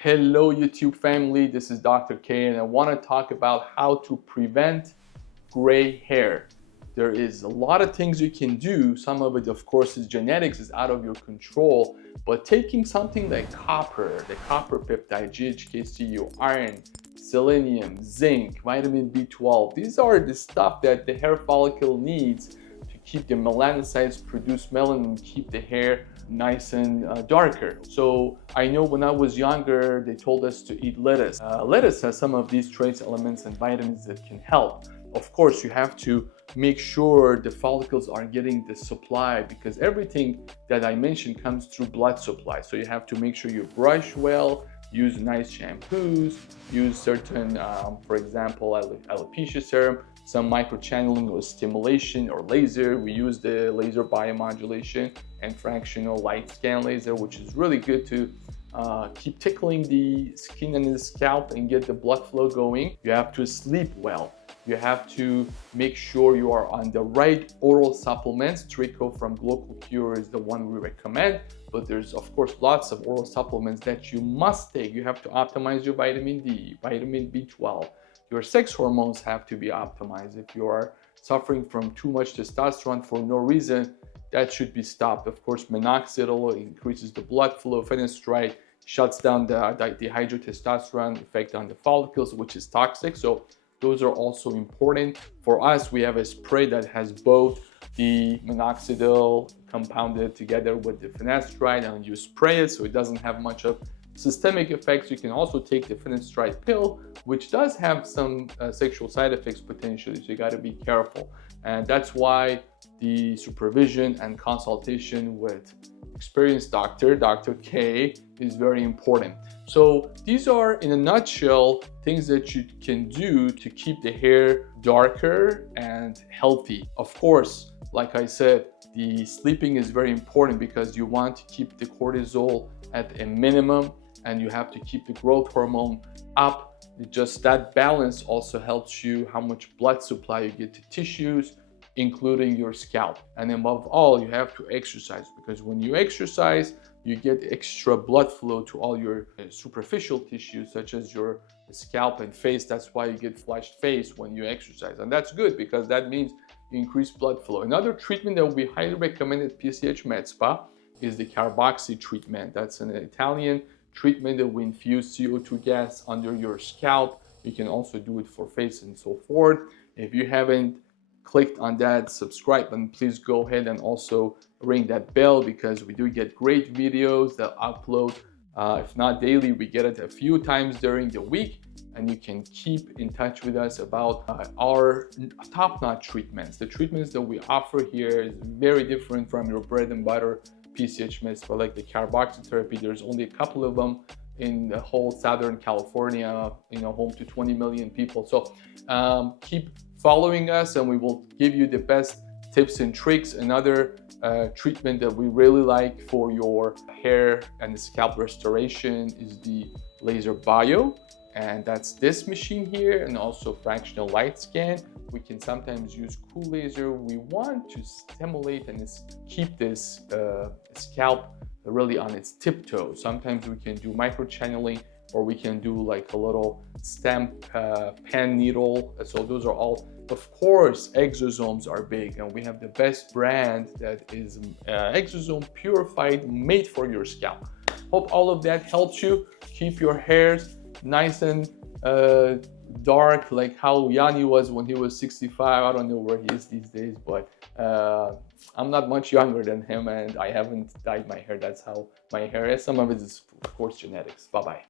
Hello YouTube family, this is Dr. K and I want to talk about how to prevent gray hair. There is a lot of things you can do. Some of it of course is genetics, is out of your control, but taking something like copper, the copper peptide, GHKCU, iron, selenium, zinc, vitamin B12, these are the stuff that the hair follicle needs to keep the melanocytes produce melanin, keep the hair nice and darker. So I know when I was younger, they told us to eat lettuce. Lettuce has some of these trace elements and vitamins that can help. Of course, you have to make sure the follicles are getting the supply, because everything that I mentioned comes through blood supply. So you have to make sure you brush well, use nice shampoos, use certain, for example, alopecia serum, some microchanneling or stimulation or laser. We use the laser biomodulation and fractional light scan laser, which is really good to keep tickling the skin and the scalp and get the blood flow going. You have to sleep well. You have to make sure you are on the right oral supplements. Trico from Global Cure is the one we recommend, but there's of course lots of oral supplements that you must take. You have to optimize your vitamin D, vitamin B12. Your sex hormones have to be optimized. If you are suffering from too much testosterone for no reason, that should be stopped. Of course, minoxidil increases the blood flow. Finasteride shuts down the dihydrotestosterone effect on the follicles, which is toxic. So those are also important. For us, we have a spray that has both the minoxidil compounded together with the finasteride, and you spray it so it doesn't have much of systemic effects. You can also take the finasteride pill, which does have some sexual side effects potentially, so you got to be careful. And that's why the supervision and consultation with experienced doctor, Dr. K, is very important. So these are, in a nutshell, things that you can do to keep the hair darker and healthy. Of course, like I said, the sleeping is very important because you want to keep the cortisol at a minimum, and you have to keep the growth hormone up. Just that balance also helps you how much blood supply you get to tissues, including your scalp. And above all, you have to exercise, because when you exercise, you get extra blood flow to all your superficial tissues, such as your scalp and face. That's why you get flushed face when you exercise. And that's good, because that means you increase blood flow. Another treatment that we highly recommend at PCH MedSpa is the carboxy treatment. That's an Italian treatment that we infuse CO2 gas under your scalp. You can also do it for face and so forth. If you haven't clicked on that subscribe button, please go ahead and also ring that bell, because we do get great videos that upload. If not daily, we get it a few times during the week, and you can keep in touch with us about our top-notch treatments. The treatments that we offer here is very different from your bread and butter PCH MedSpa, like the carboxy therapy. There's only a couple of them in the whole Southern California, home to 20 million people. So keep following us, and we will give you the best tips and tricks. Another treatment that we really like for your hair and scalp restoration is the laser bio, and that's this machine here, and also fractional light scan. We can sometimes use cool laser. We want to stimulate and keep this scalp really on its tiptoe. Sometimes we can do microchanneling, or we can do like a little stamp pen needle. So those are all, of course, exosomes are big, and we have the best brand that is exosome purified, made for your scalp. Hope all of that helps you keep your hairs nice and dark, like how Yanni was when he was 65. I don't know where he is these days, but I'm not much younger than him, and I haven't dyed my hair. That's how my hair is. Some of it is, of course, genetics. Bye-bye.